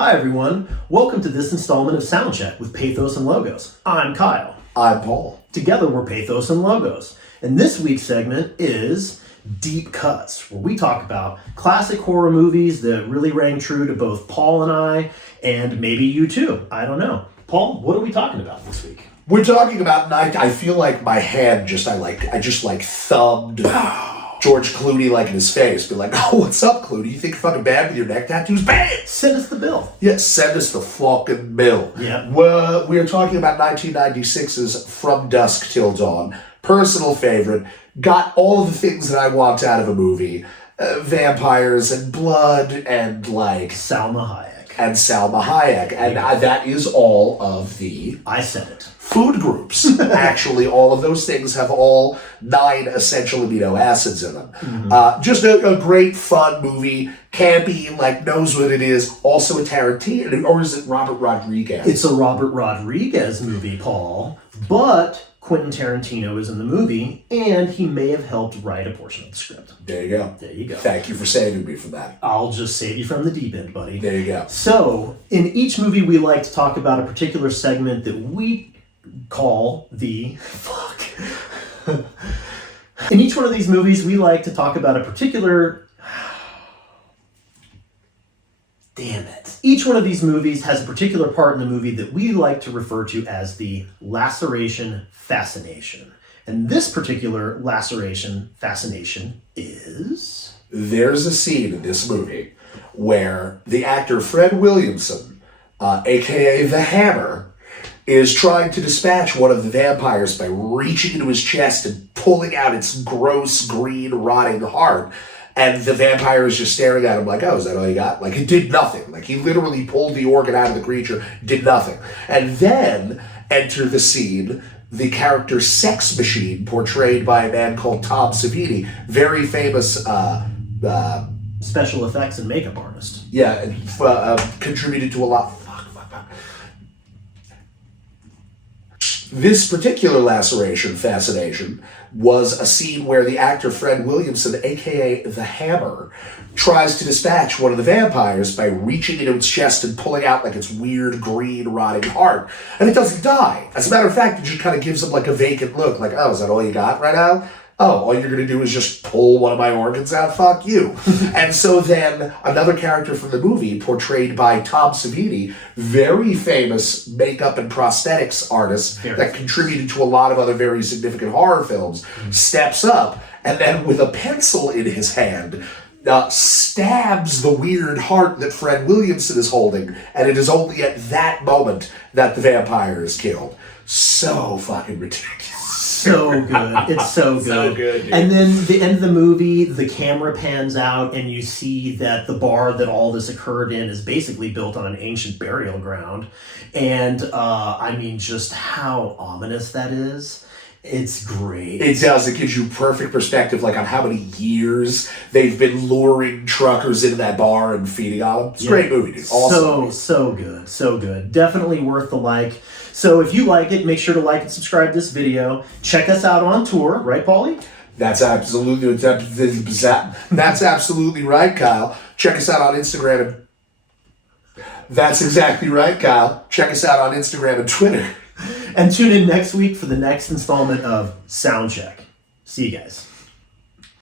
Hi everyone, welcome to this installment of Soundcheck with Pathos and Logos. I'm Kyle. I'm Paul. Together we're Pathos and Logos. And this week's segment is Deep Cuts, where we talk about classic horror movies that really rang true to both Paul and I, and maybe you too. I don't know. Paul, what are we talking about this week? We're talking about I feel like my hand I just thumbed George Clooney in his face. Be like, oh, what's up, Clooney? You think you're fucking bad with your neck tattoos? Bam! Send us the bill. Yeah, send us the fucking bill. Yeah. We're talking about 1996's From Dusk Till Dawn. Personal favorite. Got all of the things that I want out of a movie. Vampires and blood and Salma Hayek. And that is all of the... I said it. Food groups. Actually, all of those things have all 9 essential amino acids in them. Mm-hmm. Just a great, fun movie. Campy, knows what it is. Also a Tarantino, or is it Robert Rodriguez? It's a Robert Rodriguez movie, Paul. But Quentin Tarantino is in the movie, and he may have helped write a portion of the script. There you go. There you go. Thank you for saving me from that. I'll just save you from the deep end, buddy. There you go. So, in each movie, we like to talk about a particular segment that we call the... In each one of these movies, we like to talk about a particular... Damn it. Each one of these movies has a particular part in the movie that we like to refer to as the laceration fascination. And this particular laceration fascination is... There's a scene in this movie where the actor Fred Williamson, a.k.a. the Hammer, is trying to dispatch one of the vampires by reaching into his chest and pulling out its gross, green, rotting heart. And the vampire is just staring at him like, oh, is that all you got? It did nothing. He literally pulled the organ out of the creature, did nothing. And then enter the scene the character Sex Machine, portrayed by a man called Tom Savini, very famous special effects and makeup artist. Yeah, and contributed to a lot. This particular laceration fascination was a scene where the actor Fred Williamson, a.k.a. the Hammer, tries to dispatch one of the vampires by reaching into its chest and pulling out its weird, green, rotting heart. And it doesn't die. As a matter of fact, it just kind of gives him a vacant look, oh, is that all you got right now? Oh, all you're going to do is just pull one of my organs out? Fuck you. And so then another character from the movie, portrayed by Tom Savini, very famous makeup and prosthetics artist that contributed to a lot of other very significant horror films, steps up and then with a pencil in his hand, stabs the weird heart that Fred Williamson is holding. And it is only at that moment that the vampire is killed. So fucking ridiculous. So good. It's so good. So good, dude. And then the end of the movie, the camera pans out and you see that the bar that all this occurred in is basically built on an ancient burial ground. And just how ominous that is. It's great. It does. It gives you perfect perspective, on how many years they've been luring truckers into that bar and feeding on them. It's a great movie, dude. Awesome. So good. So good. Definitely worth the like. So if you like it, make sure to like and subscribe to this video. Check us out on tour, right, Paulie? That's absolutely right, Kyle. Check us out on Instagram. That's exactly right, Kyle. Check us out on Instagram and Twitter. And tune in next week for the next installment of Soundcheck. See you guys.